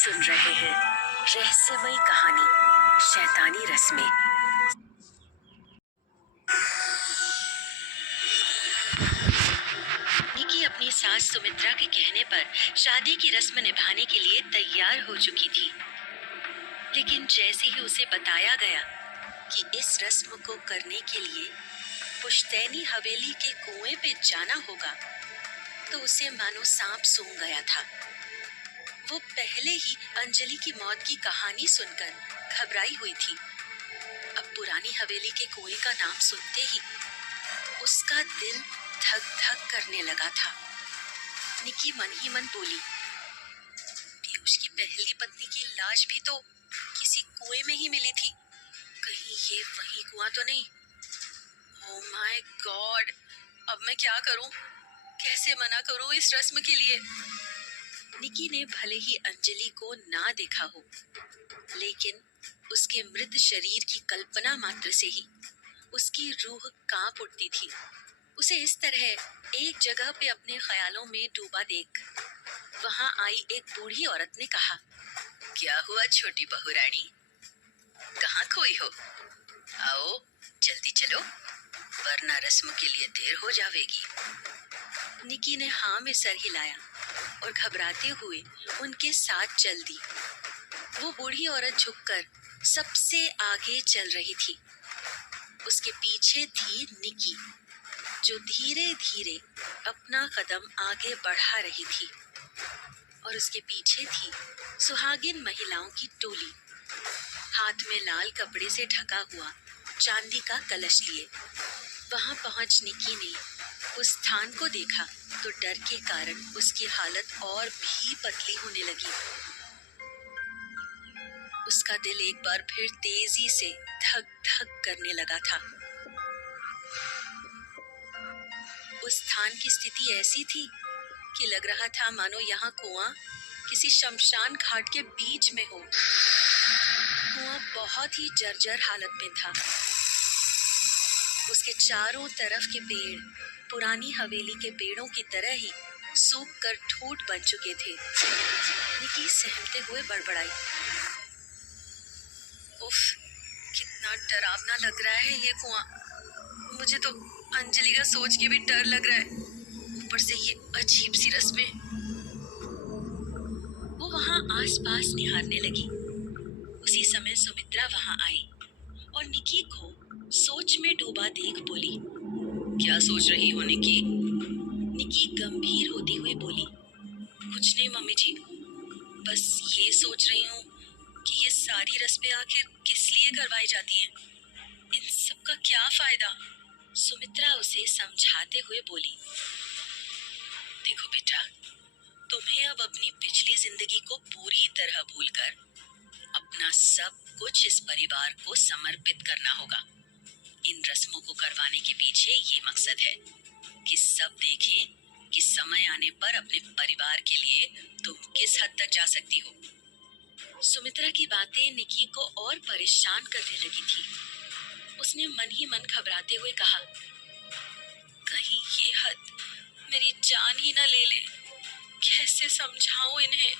सुन रहे हैं रहस्यमयी कहानी शैतानी रस्में। निकी अपनी सास सुमित्रा के कहने पर शादी की रस्म निभाने के लिए तैयार हो चुकी थी, लेकिन जैसे ही उसे बताया गया कि इस रस्म को करने के लिए पुश्तैनी हवेली के कुएं पे जाना होगा, तो उसे मानो सांप सूंघ गया था। वो पहले ही अंजलि की मौत की कहानी सुनकर घबराई हुई थी। अब पुरानी हवेली के कुएं का नाम सुनते ही उसका दिल धक धक करने लगा था। निकी मन ही मन बोली, पीयूष की पहली पत्नी की लाश भी तो किसी कुएं में ही मिली थी, कहीं ये वही कुआं तो नहीं। ओह माय गॉड, अब मैं क्या करूं? कैसे मना करूं इस रस्म के लिए? निकी ने भले ही अंजलि को ना देखा हो, लेकिन उसके मृत शरीर की कल्पना मात्र से ही उसकी रूह कांप उठती थी। उसे इस तरह एक जगह पे अपने ख्यालों में डूबा देख वहां आई एक बूढ़ी औरत ने कहा, क्या हुआ छोटी बहू रानी, कहाँ खोई हो? आओ जल्दी चलो, वरना रस्म के लिए देर हो जाएगी। निकी ने हाँ में सर हिलाया और घबराते हुए उनके साथ चल दी। वो बूढ़ी औरत झुककर सबसे आगे चल रही थी। उसके पीछे थी निकी, जो धीरे धीरे अपना कदम आगे बढ़ा रही थी, और उसके पीछे थी सुहागिन महिलाओं की टोली, हाथ में लाल कपड़े से ढका हुआ चांदी का कलश लिए। वहां पहुंच निकी ने उस स्थान को देखा तो डर के कारण उसकी हालत और भी पतली होने लगी। उसका दिल एक बार फिर तेजी से धक धक करने लगा था। उस स्थान की स्थिति ऐसी थी कि लग रहा था मानो यहाँ कुआं किसी शमशान घाट के बीच में हो। कुआं बहुत ही जर्जर हालत में था। उसके चारों तरफ के पेड़ पुरानी हवेली के पेड़ों की तरह ही सूख कर ठूठ बन चुके थे। निकी सहमते हुए बड़बड़ाई, उफ, कितना डरावना लग रहा है ये कुआं। मुझे तो अंजलि का सोच के भी डर लग रहा है, ऊपर से ये अजीब सी रस्में। वो वहां आसपास निहारने लगी। उसी समय सुमित्रा वहां आई और निकी को सोच में डूबा देख बोली, क्या सोच रही हो निकी? निकी गंभीर होती हुई बोली, कुछ नहीं मम्मी जी, बस ये सोच रही हूँ कि ये सारी रस्में आखिर किस लिए करवाई जाती हैं? इन सब का क्या फायदा? सुमित्रा उसे समझाते हुए बोली, देखो बेटा, तुम्हें अब अपनी पिछली जिंदगी को पूरी तरह भूलकर अपना सब कुछ इस परिवार को समर्पित करना होगा। इन रस्मों को करवाने के पीछे ये मकसद है कि सब देखें कि समय आने पर अपने परिवार के लिए तुम किस हद तक जा सकती हो। सुमित्रा की बातें निकी को और परेशान करने लगी थी। उसने मन ही मन घबराते हुए कहा, कहीं ये हद मेरी जान ही न ले ले, कैसे समझाऊं इन्हें?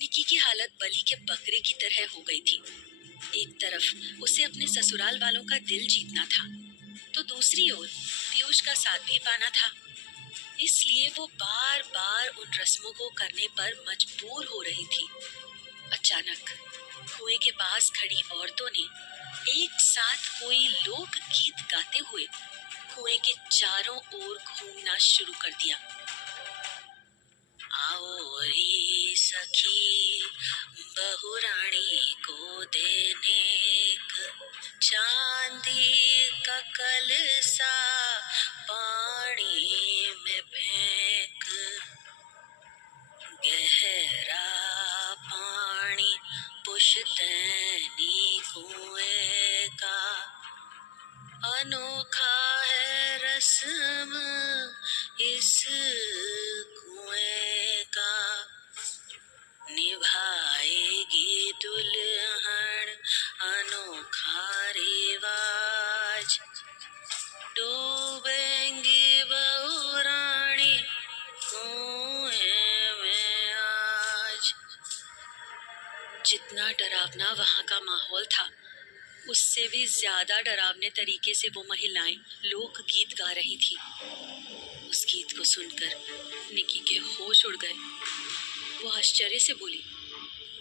निकी की हालत बलि के बकरे की तरह हो गई थी। एक तरफ उसे अपने ससुराल वालों का दिल जीतना था, तो दूसरी ओर पीयूष का साथ भी पाना था। इसलिए वो बार बार उन रस्मों को करने पर मजबूर हो रही थी। अचानक कुएं के पास खड़ी औरतों ने एक साथ कोई लोक गीत गाते हुए कुएं के चारों ओर घूमना शुरू कर दिया। आओ रे सखी, बहू रानी को देने चांदी का कलसा पानी में फेंक, गहरा पानी पुश्तैनी कुएं का, अनोखा है रस्म इस कुएं का, निभाएगी दुल्हन अनोखा रिवाज, डूबेंगी बहू रानी कुएं में आज। जितना डरावना वहाँ का माहौल था, उससे भी ज्यादा डरावने तरीके से वो महिलाएं लोकगीत गा रही थी। उस गीत को सुनकर निकी के होश उड़ गए। वो आश्चर्य से बोली,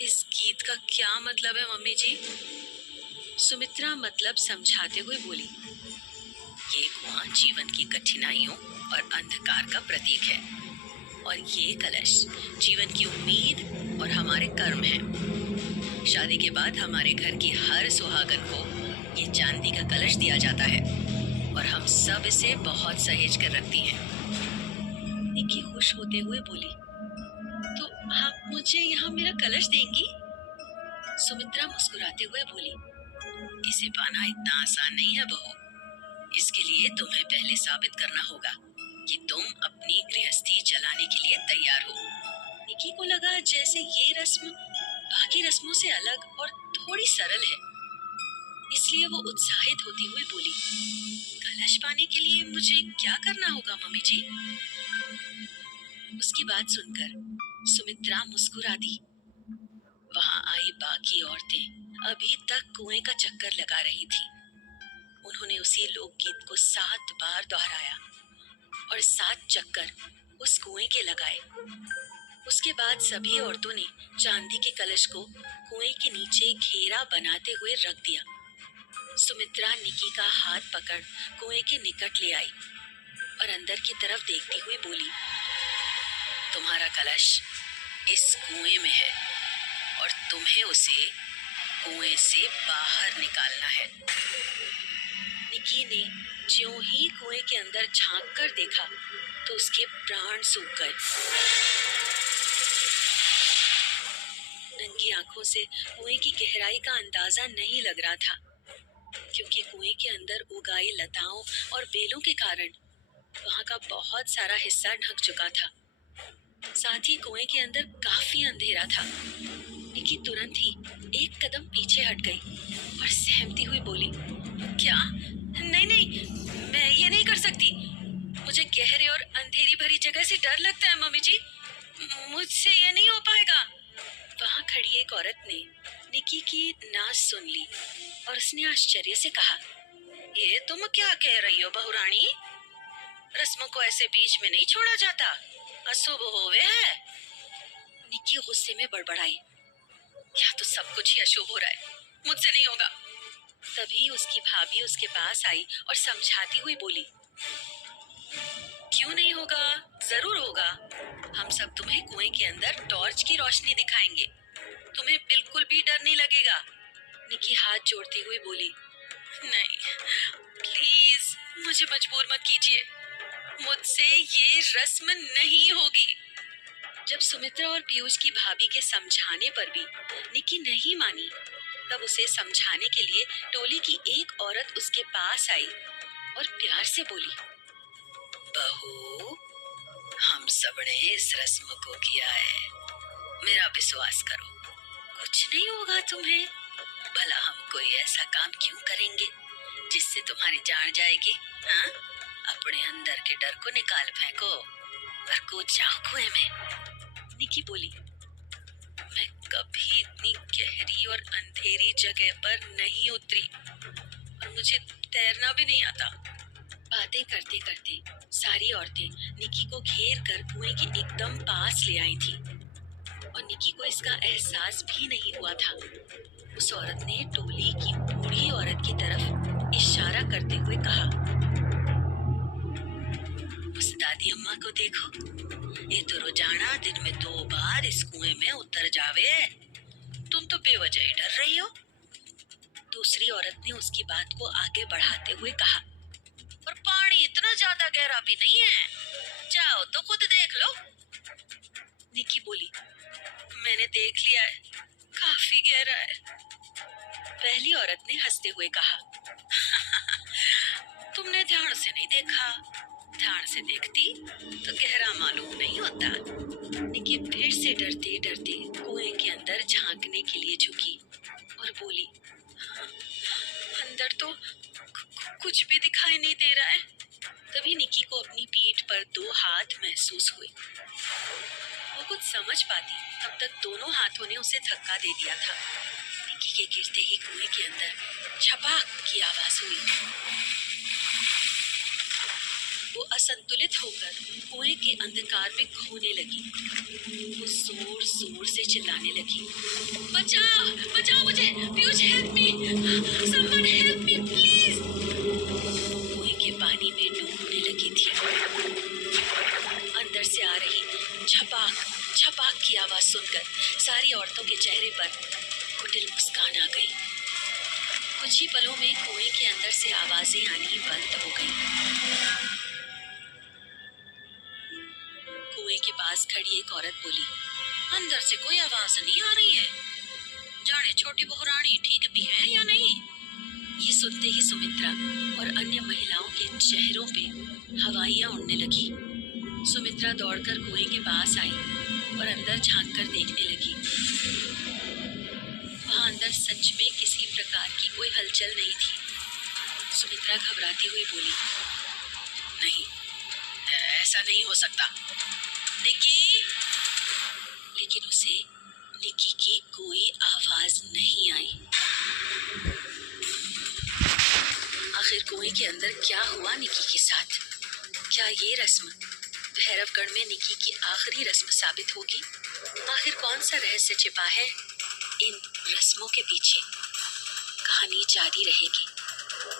इस गीत का क्या मतलब है मम्मी जी? सुमित्रा मतलब समझाते हुए बोली, ये कुआं जीवन की कठिनाइयों और अंधकार का प्रतीक है, और ये कलश जीवन की उम्मीद और हमारे कर्म है। शादी के बाद हमारे घर की हर सुहागन को ये चांदी का कलश दिया जाता है, और हम सब इसे बहुत सहेज कर रखती हैं। निकी खुश होते हुए बोली, तो आप मुझे यहाँ मेरा कलश देंगी? सुमित्रा मुस्कुराते हुए बोली, इसे पाना इतना आसान नहीं है बहू। इसके लिए तुम्हें पहले साबित करना होगा कि तुम अपनी गृहस्थी चलाने के लिए तैयार हो। निकी को लगा जैसे ये रस्म बाकी रस्मों से अलग और थोड़ी सरल है, इसलिए वो उत्साहित होती हुई बोली, कलश पाने के लिए मुझे क्या करना होगा मम्मी जी? उसकी बात सुनकर सुमित्रा मुस्कुरा दी। वहां आई बाकी औरतें अभी तक कुएं का चक्कर लगा रही थी। उन्होंने उसी लोकगीत को 7 बार दोहराया और 7 चक्कर उस कुएं के लगाए। उसके बाद सभी औरतों ने चांदी के कलश को कुएं के नीचे घेरा बनाते हुए रख दिया। सुमित्रा निकी का हाथ पकड़ कुएं के निकट ले आई और अंदर की तरफ देखती हुई बोली, तुम्हारा कलश इस कुएं में है और तुम्हें उसे कुएं से बाहर निकालना है। निकी ने ज्यों ही कुएं के अंदर झांक कर देखा तो उसके प्राण सूख गए। नंगी आंखों से कुएं की गहराई का अंदाजा नहीं लग रहा था, क्योंकि कुएं के अंदर उगाई लताओं और बेलों के कारण वहां का बहुत सारा हिस्सा ढक चुका था। साथ ही कुएं के अंदर काफी अंधेरा था। निकी तुरंत ही एक कदम पीछे हट गई और सहमती हुई बोली, क्या? नहीं नहीं, मैं ये नहीं कर सकती। मुझे गहरे और अंधेरी भरी जगह से डर लगता है मम्मी जी। मुझसे ये नहीं हो पाएगा। वहां खड़ी एक औरत ने निकी की नाज सुन ली और उसने आश्चर्य से कहा, ये तुम क्या कह रही हो बहू रानी? रस्मों को ऐसे बीच में नहीं छोड़ा जाता, अशुभ होवे है। निकी गुस्से में बड़बड़ाई, क्या तो सब कुछ ही अशुभ हो रहा है, मुझसे नहीं होगा। तभी उसकी भाभी उसके पास आई और समझाती हुई बोली, क्यों नहीं होगा? जरूर होगा। हम सब तुम्हें कुएं के अंदर टॉर्च की रोशनी दिखाएंगे, तुम्हें बिल्कुल भी डर नहीं लगेगा। निकी हाथ जोड़ती हुई बोली, नहीं, प्लीज मुझे मजबूर मत कीजिए, मुझसे ये रस्म नहीं होगी। जब सुमित्रा और पीयूष की भाभी के समझाने पर भी निकी नहीं मानी, तब उसे समझाने के लिए टोली की एक औरत उसके पास आई और प्यार से बोली, बहू, हम सबने इस रस्म को किया है, मेरा विश्वास करो, कुछ नहीं होगा तुम्हें। भला हम कोई ऐसा काम क्यों करेंगे जिससे तुम्हारी जान जाएगी? हाँ, अपने अंदर के डर को निकाल फेंको और कूद जाओ कुएं में। निकी बोली, मैं कभी इतनी गहरी और अंधेरी जगह पर नहीं उतरी और मुझे तैरना भी नहीं आता। बातें करते करते सारी औरतें निकी को घेर कर कुएं के एकदम पास ले आई थी और निकी को इसका एहसास भी नहीं हुआ था। उस औरत ने टोली की बूढ़ी औरत की तरफ इशारा करते हुए कहा, उस दादी अम्मा को देखो, ये तो रोजाना दिन में 2 बार इस कुएं में उतर जावे, तुम तो बेवजह ही डर रही हो। दूसरी औरत ने उसकी बात को आगे बढ़ाते हुए कहा, पर पानी इतना ज्यादा गहरा भी नहीं है, जाओ तो खुद देख लो। निकी बोली, मैंने देख लिया है, काफी गहरा है। पहली औरत ने हंसते हुए कहा, तुमने ध्यान से नहीं देखा, ध्यान से देखती तो गहरा मालूम नहीं होता। निकी फिर से डरते डरते कुएं के अंदर झांकने के लिए झुकी और बोली, अंदर तो कुछ भी दिखाई नहीं दे रहा है। तभी निकी को अपनी पीठ पर 2 हाथ महसूस हुए। वो कुछ समझ पाती तब तक दोनों हाथों ने उसे धक्का दे दिया था। निकी के गिरते ही कुएं के अंदर छपाक की आवाज हुई। वो असंतुलित होकर कुएं के अंधकार में खोने लगी। वो जोर जोर से चिल्लाने लगी, बचाओ बचाओ मुझे, Piyush help me, someone help me please. कुएं के पानी में डूबने लगी थी। अंदर से आ रही छपाक छपाक की आवाज सुनकर सारी औरतों के चेहरे पर कुटिल मुस्कान आ गई। कुछ ही पलों में कुएं के अंदर से आवाजें आनी बंद हो गई। कुएं के पास खड़ी एक औरत बोली, अंदर से कोई आवाज नहीं आ रही है, जाने छोटी बहू रानी ठीक भी है या नहीं। ये सुनते ही सुमित्रा और अन्य महिलाओं के चेहरों पे हवाइयां उड़ने लगी। सुमित्रा दौड़कर कुएं के पास आई और अंदर झांककर देखने लगी। वहां अंदर सच में किसी प्रकार की कोई हलचल नहीं थी। सुमित्रा घबराती हुई बोली, नहीं, ऐसा नहीं हो सकता। निकी! लेकिन उसे निकी की कोई आवाज नहीं आई। आखिर कुएं के अंदर क्या हुआ निकी के साथ? क्या ये रस्म भैरवगढ़ में निकी की आखिरी रस्म साबित होगी? आखिर कौन सा रहस्य छिपा है इन रस्मों के पीछे? कहानी जारी रहेगी।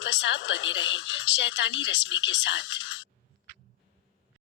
बस आप बने रहें शैतानी रस्में के साथ।